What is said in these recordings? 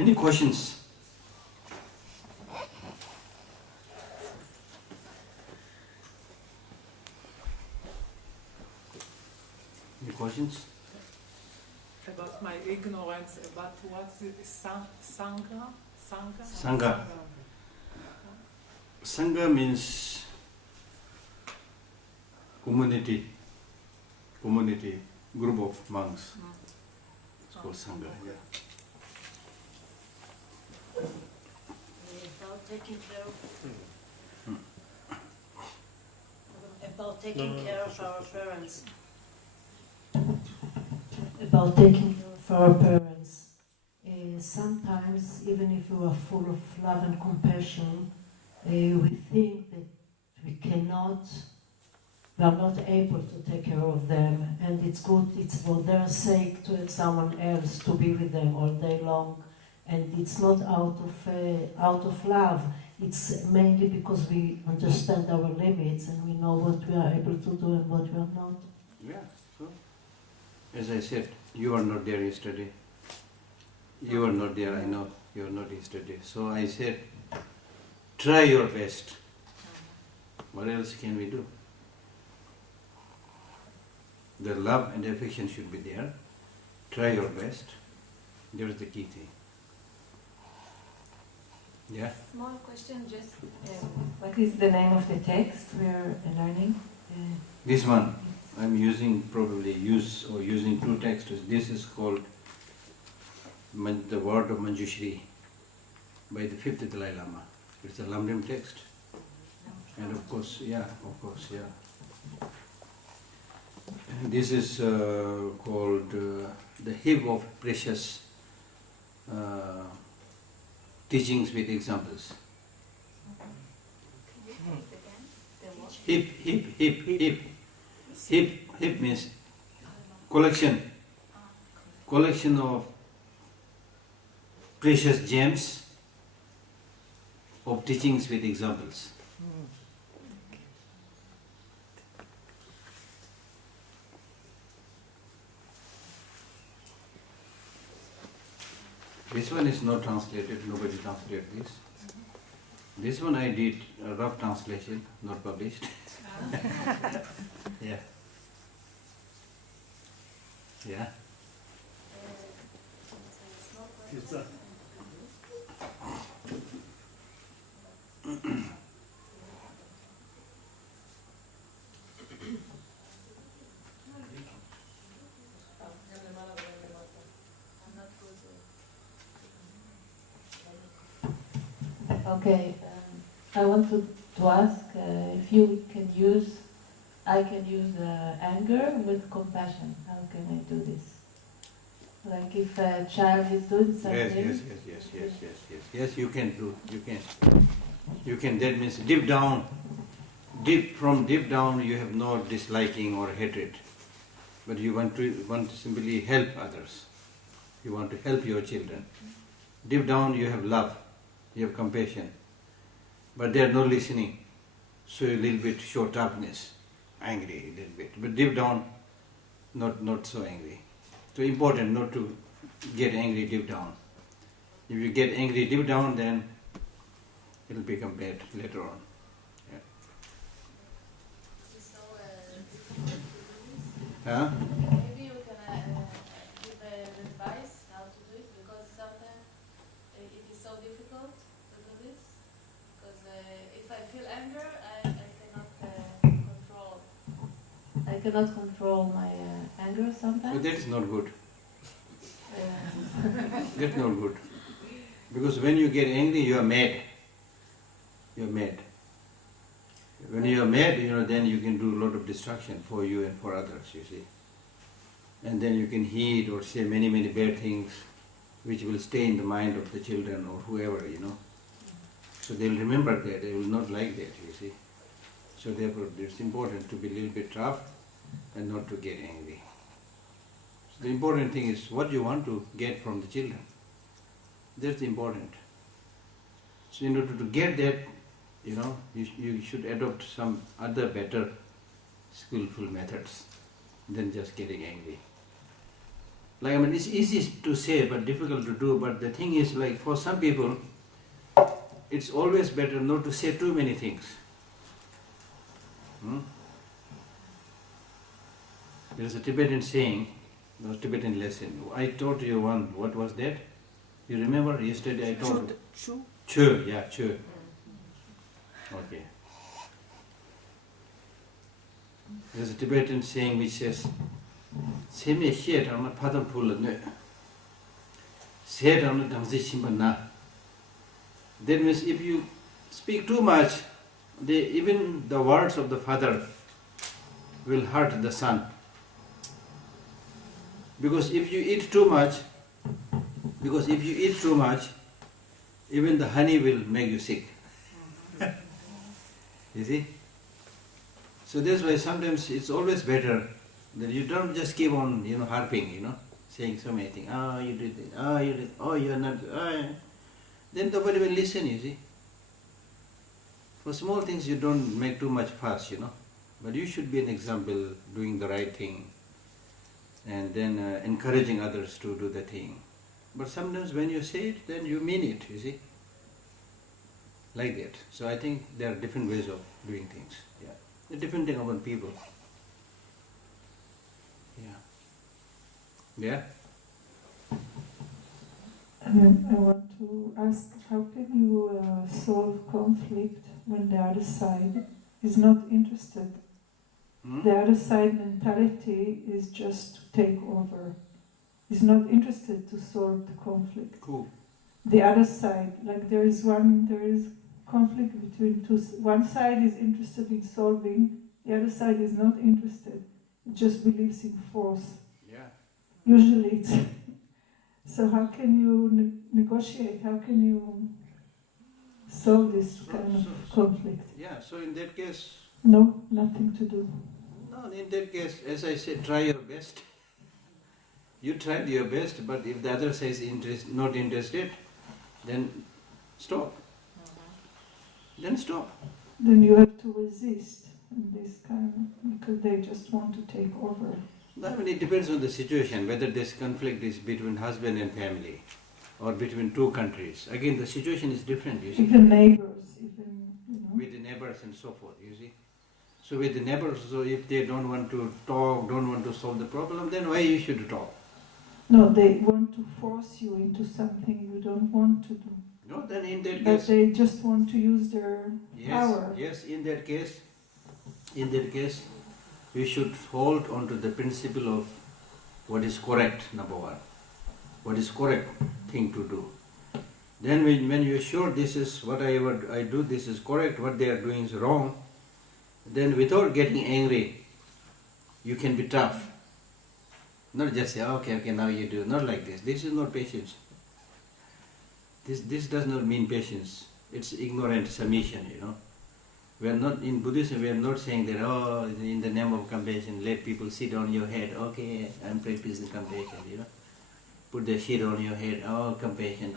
Any questions? Any questions? About my ignorance about what is Sangha? Sangha. Sangha means community, group of monks. It's called Sangha, yeah. About taking care of our parents. About taking care of our parents. Sometimes, even if we are full of love and compassion, we think that we are not able to take care of them, and it's for their sake to have someone else to be with them all day long, and it's not out of love. It's mainly because we understand our limits and we know what we are able to do and what we are not. Yeah, so as I said, you are not there yesterday. You are not there, I know you are not yesterday. So I said, try your best. What else can we do? The love and affection should be there. Try your best. There's the key thing. Yeah? Small question, just what is the name of the text we are learning? This one, I'm using using two texts. This is called The Word of Manjushri by the 5th Dalai Lama. It's a Lamrim text. And of course, yeah. And this is called The Hymn of Precious Teachings with Examples. Hip means collection of precious gems of teachings with examples. This one is not translated, nobody translated this. This one I did a rough translation, not published. Yeah. Yeah. Okay, I want to ask if you can I can use anger with compassion. How can I do this? Like if a child is doing something. Yes, you can do. You can. That means deep down you have no disliking or hatred, but you want to simply help others. You want to help your children. Deep down you have love, you have compassion, but they are not listening. So a little bit show toughness, angry a little bit, but deep down not so angry. So important not to get angry deep down. If you get angry deep down, then it will become bad later on. Yeah. so, Huh? maybe you can give advice how to do it, because sometimes it is so difficult to do this. Because if I feel anger, I cannot control my anger sometimes. But that is not good. That's not good. Because when you get angry, you are mad. You are mad. When you are mad, then you can do a lot of destruction for you and for others, you see. And then you can heed or say many, many bad things which will stay in the mind of the children or whoever, So they will remember that, they will not like that, you see. So therefore it's important to be a little bit tough and not to get angry. So the important thing is what you want to get from the children. That's important. So in order to get that, you should adopt some other better skillful methods than just getting angry. Like, I mean, it's easy to say but difficult to do, but the thing is, like, for some people, it's always better not to say too many things. There's a Tibetan saying, the Tibetan lesson. I taught you one, what was that? You remember yesterday I taught you? Chu. Chu, yeah, chu. Okay. There's a Tibetan saying which says, Seme shet on padam pula ne. Shet on damzi chimba na. That means if you speak too much, even the words of the father will hurt the son. Because if you eat too much, even the honey will make you sick. You see? So that's why sometimes it's always better that you don't just keep on, harping, saying so many things. Oh, you did this. Oh, you did. Oh, you're not. Oh. Then nobody will listen, you see. For small things, you don't make too much fuss, But you should be an example, doing the right thing, and then encouraging others to do the thing. But sometimes when you say it, then you mean it, you see. Like that. So I think there are different ways of doing things. Yeah. Depending upon people. Yeah. Yeah? I want to ask, how can you solve conflict when the other side is not interested? The other side mentality is just to take over. Is not interested to solve the conflict. Cool. The other side, like there is conflict between two. One side is interested in solving, the other side is not interested. It just believes in force. Yeah. Usually it's... So how can you negotiate? How can you solve this kind of conflict? Yeah, so in that case... No, nothing to do. No, in that case, as I said, try your best. You tried your best, but if the other says not interested, then stop. Then stop. Then you have to resist in this because they just want to take over. I mean, it depends on the situation, whether this conflict is between husband and family or between two countries. Again, the situation is different, you see. Even neighbors, With the neighbors and so forth, you see. So with the neighbors, so if they don't want to talk, don't want to solve the problem, then why you should talk? No, they want to force you into something you don't want to do. No, then in that But case... they just want to use their power. Yes, in that case, we should hold on to the principle of what is correct, number one. What is correct thing to do. Then when you are sure this is what I do, this is correct, what they are doing is wrong, then without getting angry, you can be tough. Not just say, okay, now you do. Not like this. This is not patience. This does not mean patience. It's ignorant submission, We are not, in Buddhism, we are not saying that, in the name of compassion, let people sit on your head. Okay, I'm practicing compassion, Put the shit on your head. Oh, compassion.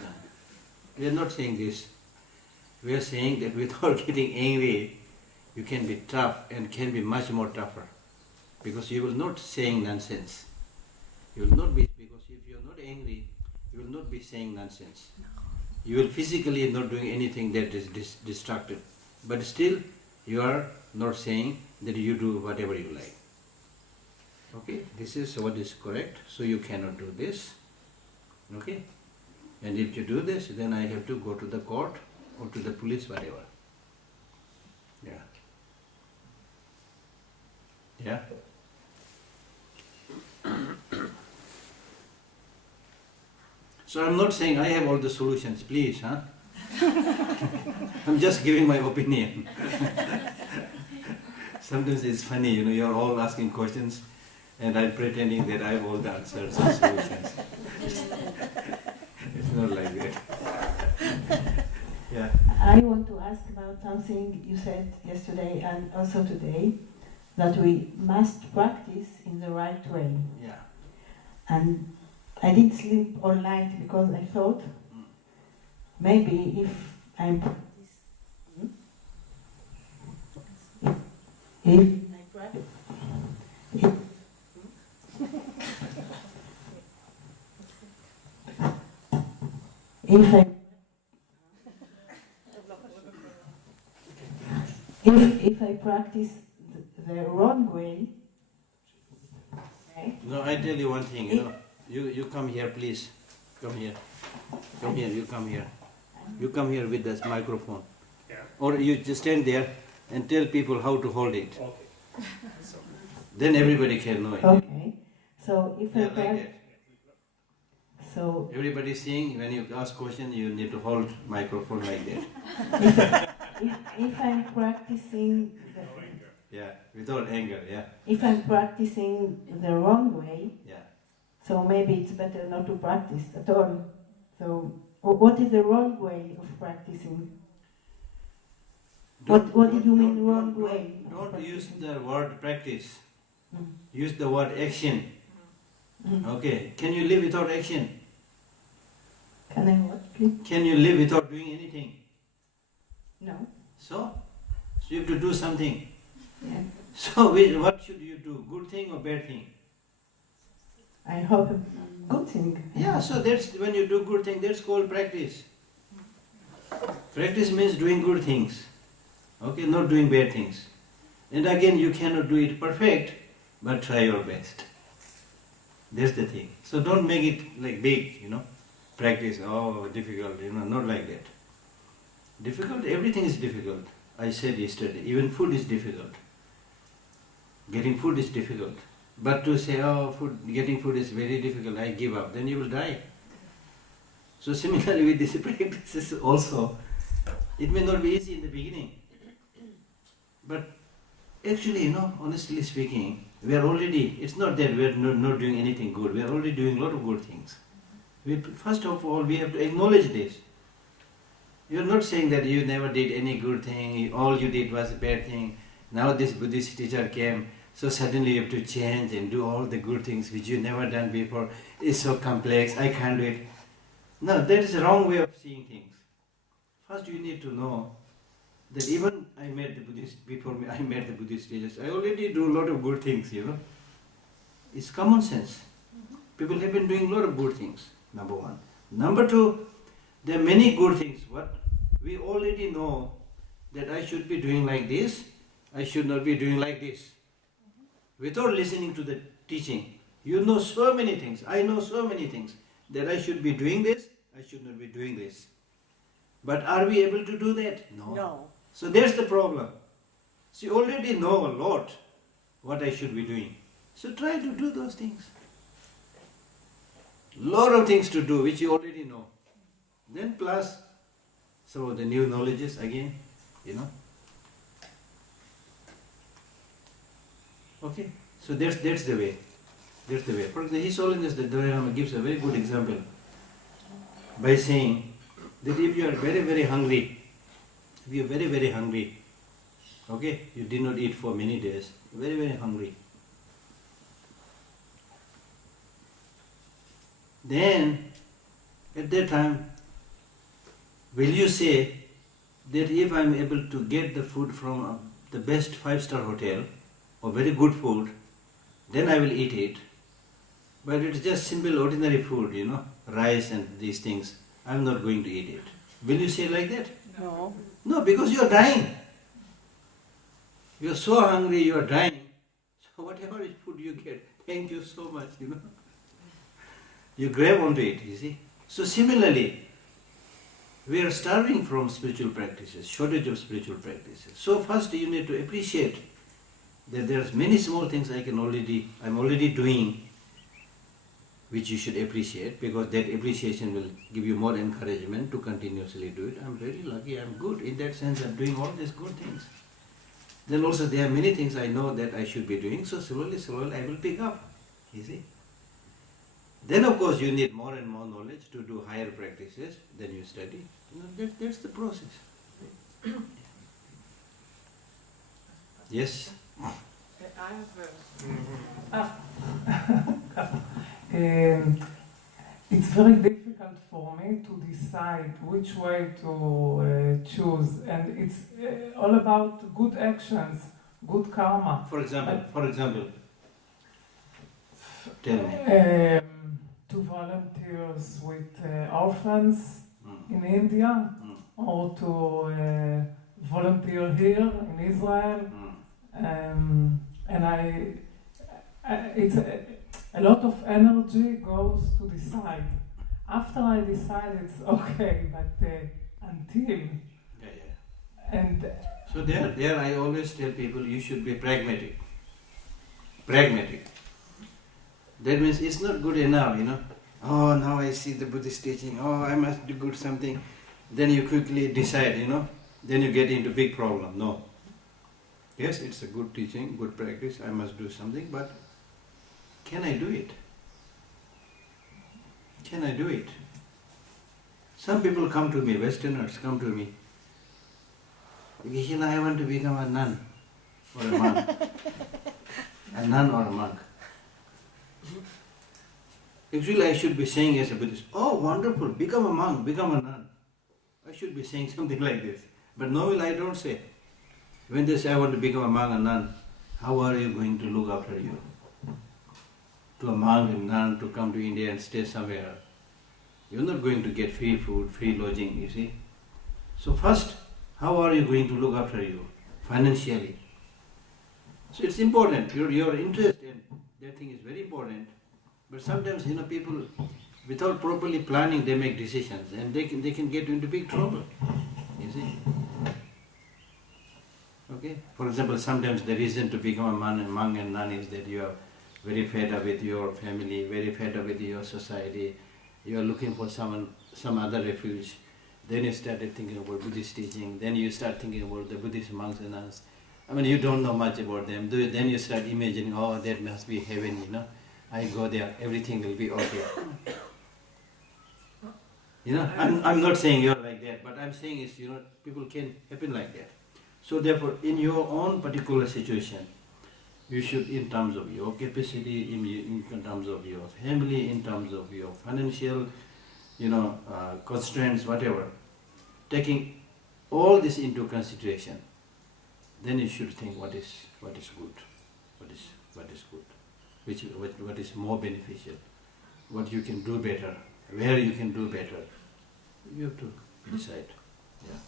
We are not saying this. We are saying that without getting angry, you can be tough and can be much more tougher. Because you will not saying nonsense. You will not be, because if you are not angry, you will not be saying nonsense. You will physically not doing anything that is destructive. But still, you are not saying that you do whatever you like. Okay, this is what is correct, so you cannot do this. Okay, and if you do this, then I have to go to the court or to the police, whatever. Yeah. Yeah. So I'm not saying I have all the solutions, please, huh? I'm just giving my opinion. Sometimes it's funny, you're all asking questions and I'm pretending that I have all the answers and solutions. It's not like that. Yeah. I want to ask about something you said yesterday and also today, that we must practice in the right way. Yeah. And I didn't sleep all night because I thought maybe if I practice, if I practice the wrong way, okay? No, I tell you one thing, you come here, please. Come here. Come here, you come here. You come here with this microphone. Yeah. Or you just stand there and tell people how to hold it. Okay. So, Then everybody can know it. Okay. So if Yeah, I like practice, that. so Everybody seeing, when you ask question, you need to hold microphone like that. if I'm practicing Yeah, without anger, yeah. if I'm practicing the wrong way, Yeah. so maybe it's better not to practice at all. So what is the wrong way of practicing? What did you mean wrong way? Don't use the word practice. Mm. Use the word action. Mm. Okay. Can you live without action? Can I what, please? Can you live without doing anything? No. So you have to do something. Yeah. So what should you do? Good thing or bad thing? I hope a good thing. Yeah, so that's when you do good thing, that's called practice. Practice means doing good things. Okay, not doing bad things. And again, you cannot do it perfect, but try your best. That's the thing. So don't make it like big, Practice, difficult, not like that. Difficult, everything is difficult. I said yesterday, even food is difficult. Getting food is difficult. But to say, getting food is very difficult, I give up, then you will die. So similarly with these practices also, it may not be easy in the beginning. But actually, honestly speaking, we are already, it's not that we are not doing anything good, we are already doing a lot of good things. First of all, we have to acknowledge this. You are not saying that you never did any good thing, all you did was a bad thing. Now this Buddhist teacher came, so suddenly you have to change and do all the good things which you never done before. It's so complex, I can't do it. No, that is the wrong way of seeing things. First you need to know that even I met the Buddhist, before I met the Buddhist teachers, I already do a lot of good things, It's common sense. People have been doing a lot of good things, number one. Number two, there are many good things. What? We already know that I should be doing like this, I should not be doing like this. Without listening to the teaching, you know so many things, I know so many things, that I should be doing this, I should not be doing this. But are we able to do that? No. So that's the problem. So you already know a lot what I should be doing. So try to do those things. Lot of things to do which you already know. Then plus some of the new knowledges again, Okay, so that's the way. That's the way. For example, His Holiness the Dalai Lama gives a very good example by saying that if you are very, very hungry, okay, you did not eat for many days, very, very hungry, then at that time, will you say that if I am able to get the food from the best 5-star hotel or very good food, then I will eat it? But it's just simple ordinary food, rice and these things, I am not going to eat it. Will you say like that? No. No, because you are dying. You are so hungry, you are dying. So whatever food you get, thank you so much, You grab onto it, you see. So similarly, we are starving from spiritual practices, shortage of spiritual practices. So first you need to appreciate that there are many small things I'm already doing, which you should appreciate, because that appreciation will give you more encouragement to continuously do it. I'm really lucky, I'm good. In that sense, I'm doing all these good things. Then also there are many things I know that I should be doing, so slowly I will pick up, you see. Then of course you need more and more knowledge to do higher practices, then you study. That's the process. Yes? I have It's very difficult for me to decide which way to choose, and it's all about good actions, good karma. For example, tell me. To volunteers with orphans, in India or to volunteer here in Israel. And it's a lot of energy goes to decide. After I decide, it's okay, but until. And so there I always tell people you should be pragmatic. Pragmatic. That means it's not good enough, Oh, now I see the Buddhist teaching. Oh, I must do good something. Then you quickly decide, Then you get into big problem. No. Yes, it's a good teaching, good practice. I must do something, but can I do it? Can I do it? Some people come to me, Westerners come to me. Geshe, I want to become a nun or a monk. A nun or a monk. Actually, I should be saying as a Buddhist, oh, wonderful, become a monk, become a nun. I should be saying something like this. But normally I don't say. When they say, I want to become a monk and nun, how are you going to look after you? To a monk and nun to come to India and stay somewhere. You're not going to get free food, free lodging, you see. So first, how are you going to look after you financially? So it's important. Your interest in that thing is very important. But sometimes, people, without properly planning, they make decisions and they can get into big trouble, you see. Okay? For example, sometimes the reason to become a monk and nun is that you are very fed up with your family, very fed up with your society, you are looking for some other refuge. Then you started thinking about Buddhist teaching, then you start thinking about the Buddhist monks and nuns. I mean, you don't know much about them. Then you start imagining, oh, that must be heaven, I go there, everything will be okay. I'm not saying you're like that, but I'm saying is, people can happen like that. So therefore, in your own particular situation, you should, in terms of your capacity, in terms of your family, in terms of your financial, constraints, whatever, taking all this into consideration, then you should think what is good, what is good, what is more beneficial, what you can do better, where you can do better. You have to decide. Yeah.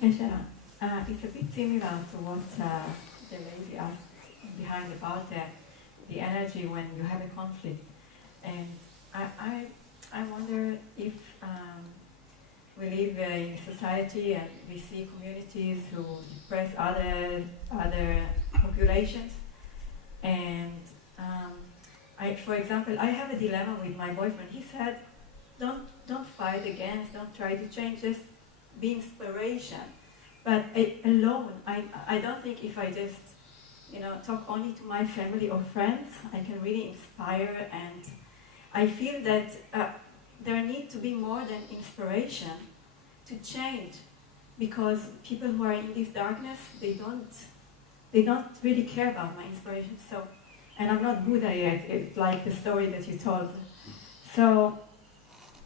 Geshe, it's a bit similar to what the lady asked behind about the energy when you have a conflict. And I wonder if we live in a society and we see communities who depress other populations. And for example, I have a dilemma with my boyfriend. He said, don't fight against, don't try to change, just be inspiration. But alone, I don't think if I just, talk only to my family or friends, I can really inspire. And I feel that there needs to be more than inspiration to change, because people who are in this darkness, they don't really care about my inspiration. So, and I'm not Buddha yet. It's like the story that you told. So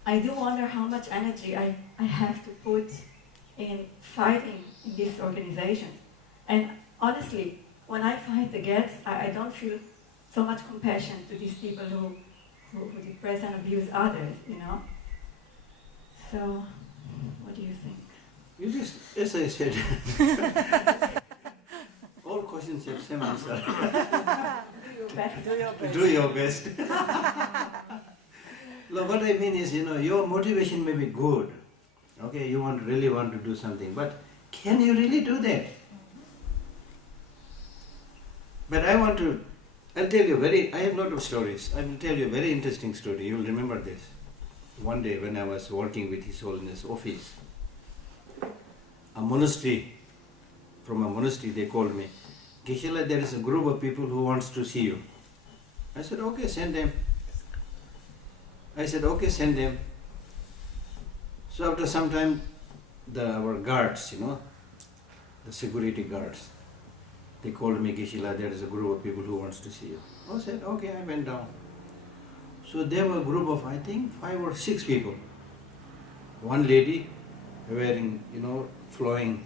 I do wonder how much energy I have to put in fighting in this organization. And honestly, when I fight against, I don't feel so much compassion to these people who depress and abuse others, So, what do you think? You just, as I said, all questions have same answer. Do your best. No, what I mean is, your motivation may be good. Okay, you really want to do something, but can you really do that? But I'll tell you I have a lot of stories. I will tell you a very interesting story. You will remember this. One day when I was working with His Holiness office, from a monastery, they called me, Geshe, there is a group of people who wants to see you. I said, okay, send them. So after some time, our guards, the security guards, they called me, Geshe, there is a group of people who wants to see you. I said, okay, I went down. So there were a group of, I think, 5 or 6 people. One lady wearing, flowing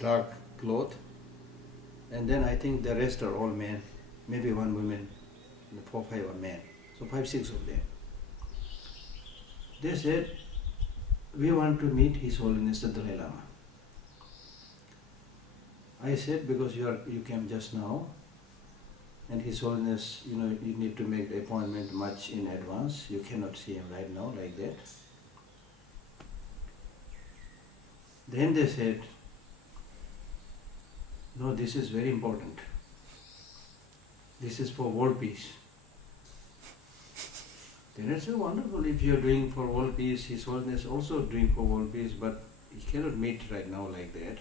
dark cloth, And then I think the rest are all men, maybe one woman, the 4, 5 are men. So 5, 6 of them. They said, we want to meet His Holiness the Dalai Lama. I said, because you came just now, and His Holiness, you need to make the appointment much in advance. You cannot see him right now like that. Then they said, no, this is very important. This is for world peace. Then I said, wonderful, if you are doing for world peace, His Holiness also doing for world peace, but he cannot meet right now like that.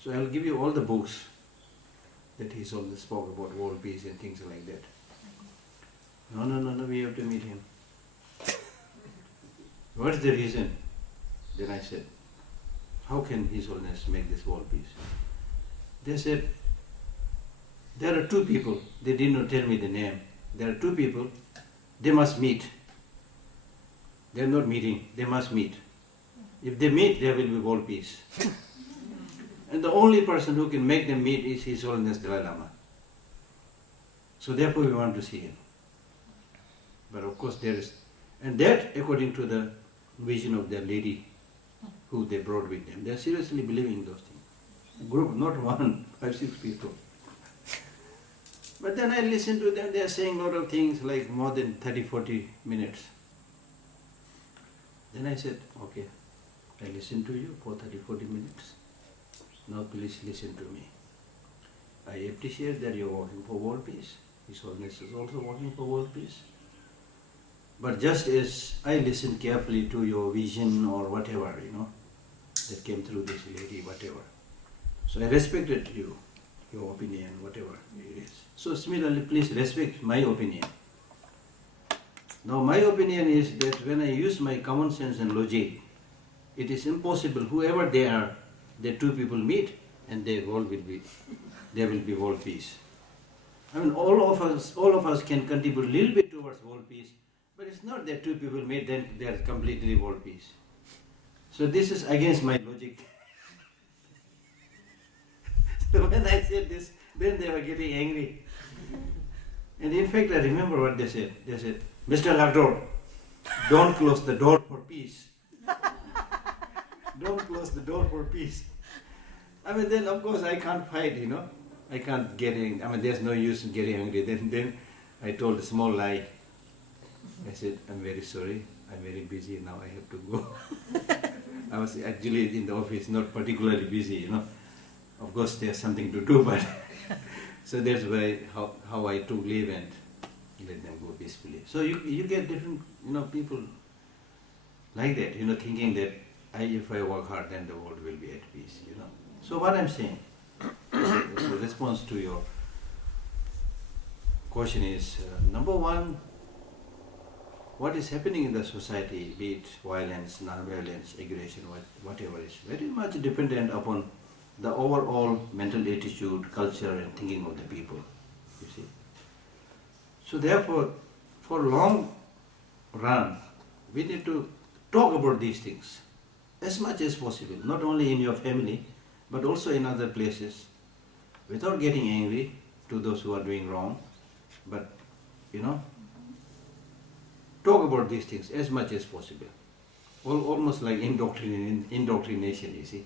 So I'll give you all the books that His Holiness spoke about world peace and things like that. No, we have to meet him. What's the reason? Then I said, how can His Holiness make this world peace? They said, there are 2 people, they did not tell me the name. There are 2 people, they must meet. They are not meeting, they must meet. If they meet, there will be world peace. And the only person who can make them meet is His Holiness Dalai Lama. So therefore we want to see him. But of course there is, and that according to the vision of their lady who they brought with them. They are seriously believing those things. A group, not 1, 5, 6 people. But then I listen to them, they are saying a lot of things like more than 30, 40 minutes. Then I said, okay, I listen to you for 30, 40 minutes. Now please listen to me. I appreciate that you are working for world peace. His Holiness is also working for world peace. But just as I listened carefully to your vision or whatever, that came through this lady, whatever. So I respected you, your opinion, whatever it is. So similarly, please respect my opinion. Now my opinion is that when I use my common sense and logic, it is impossible, whoever they are, the 2 people meet and there will be world peace. I mean, all of us can contribute a little bit towards world peace, but it's not that 2 people meet, then they are completely world peace. So this is against my logic. So when I said this, then they were getting angry. And in fact, I remember what they said. They said, Mr. Lhakdor, don't close the door for peace. Don't close the door for peace. I mean, then of course I can't fight, I can't get angry. I mean, there's no use in getting angry. Then I told a small lie. I said, I'm very sorry, I'm very busy now, I have to go. I was actually in the office, not particularly busy, Of course there's something to do, but so that's why how I took leave and let them go peacefully. So you get different, people like that, thinking that if I work hard, then the world will be at peace, So what I'm saying, the response to your question is, number 1, what is happening in the society, be it violence, non-violence, aggression, whatever, is very much dependent upon the overall mental attitude, culture and thinking of the people, you see. So therefore, for long run, we need to talk about these things as much as possible, not only in your family, but also in other places, without getting angry to those who are doing wrong, but, talk about these things as much as possible. Almost like indoctrination, you see.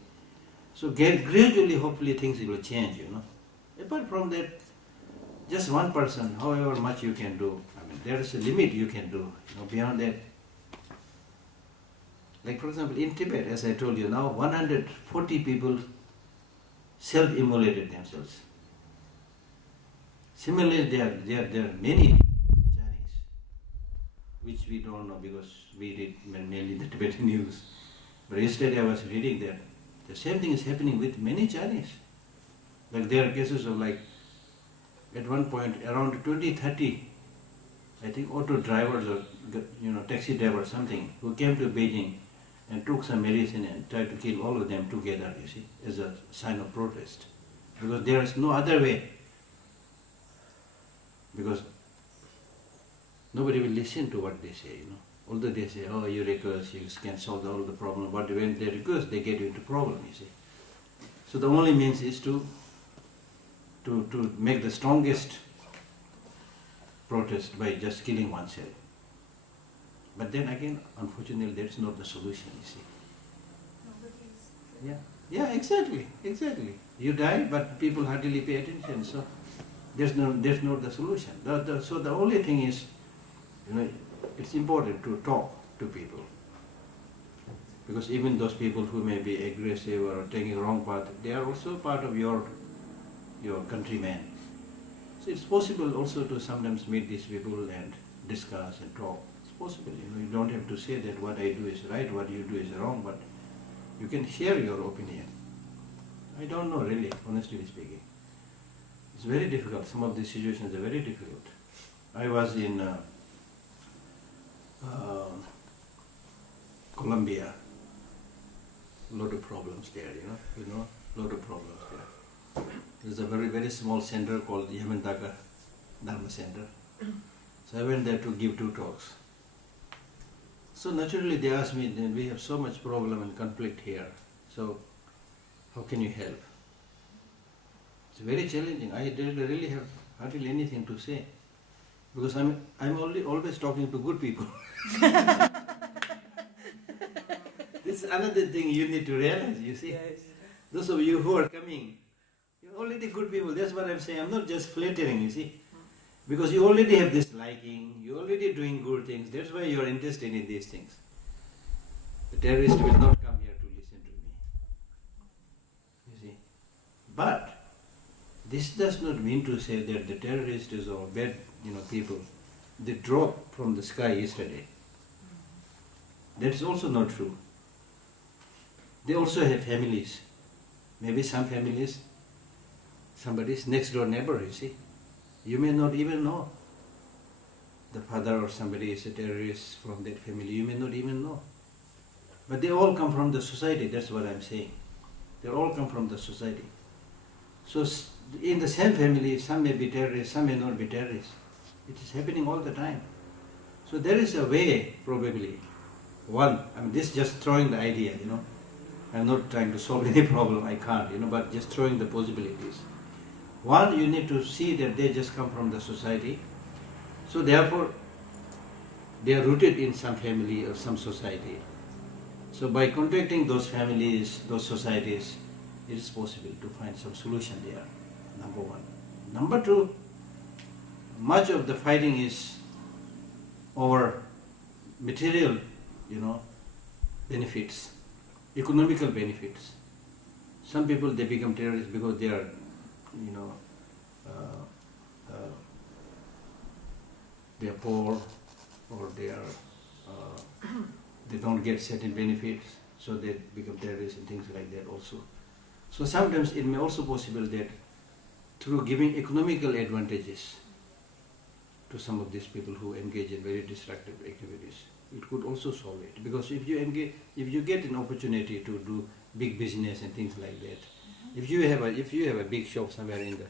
So gradually, hopefully, things will change, Apart from that, just one person, however much you can do, there is a limit you can do, beyond that. Like for example, in Tibet, as I told you, now 140 people self-immolated themselves. Similarly, there are many Chinese, which we don't know because we read mainly the Tibetan news. But yesterday I was reading that the same thing is happening with many Chinese. Like there are cases of at one point around 20, 30, I think auto drivers or taxi drivers something, who came to Beijing and took some medicine and tried to kill all of them together, you see, as a sign of protest. Because there is no other way. Because nobody will listen to what they say, Although they say, oh, you request, you can solve all the problem, but when they request, they get into problem, you see. So the only means is to to make the strongest protest by just killing oneself. But then again, unfortunately, that's not the solution, you see. Yeah, exactly. You die, but people hardly pay attention, so that's not the solution. So the only thing is, it's important to talk to people. Because even those people who may be aggressive or taking the wrong path, they are also part of your countrymen. So it's possible also to sometimes meet these people and discuss and talk. It's possible, you don't have to say that what I do is right, what you do is wrong, but you can share your opinion. I don't know really, honestly speaking. It's very difficult. Some of these situations are very difficult. I was in Colombia. Lot of problems there, lot of problems there. There's a very, very small center called Yamantaka Dharma Center. So I went there to give 2 talks. So naturally they asked me, we have so much problem and conflict here, so how can you help? It's very challenging. I didn't really have hardly anything to say, because I'm always talking to good people. This is another thing you need to realize, you see. Yes. Those of you who are coming, you're already good people. That's what I'm saying. I'm not just flattering, you see. Because you already have this liking, you're already doing good things. That's why you're interested in these things. The terrorist will not come here to listen to me. You see. But this does not mean to say that the terrorists or bad people, they dropped from the sky yesterday. That is also not true. They also have families. Maybe some families, somebody's next door neighbor, you see. You may not even know. The father or somebody is a terrorist from that family, you may not even know. But they all come from the society, that's what I'm saying. They all come from the society. So in the same family, some may be terrorists, some may not be terrorists. It is happening all the time. So there is a way, probably. This is just throwing the idea, I'm not trying to solve any problem, I can't, but just throwing the possibilities. One, you need to see that they just come from the society. So therefore, they are rooted in some family or some society. So by contacting those families, those societies, it is possible to find some solution there, number one. Number two, much of the fighting is over material, benefits, economical benefits. Some people, they become terrorists because they are, they are poor, or they don't get certain benefits, so they become terrorists and things like that also. So sometimes it may also possible that through giving economical advantages to some of these people who engage in very destructive activities, it could also solve it. Because if you get an opportunity to do big business and things like that, if you have a big shop somewhere in the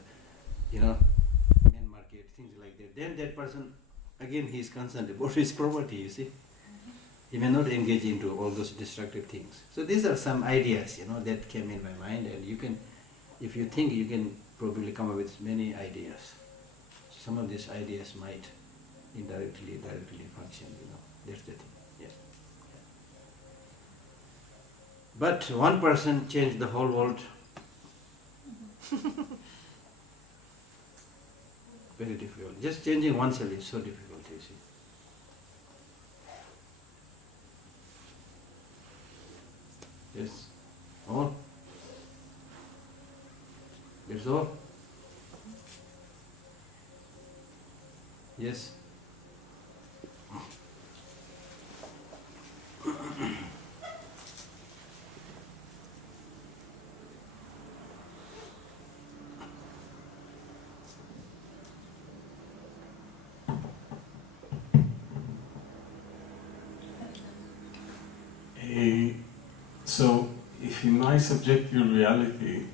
main market, things like that, then that person, again, he is concerned about his property, you see. He may not engage into all those destructive things. So these are some ideas, that came in my mind, and you can, if you think, you can probably come up with many ideas. Some of these ideas might indirectly, directly function, that's the thing, yeah. But one person changed the whole world. Very difficult. Just changing oneself is so difficult, you see. Yes. All. That's all. Yes. So, if in my subjective reality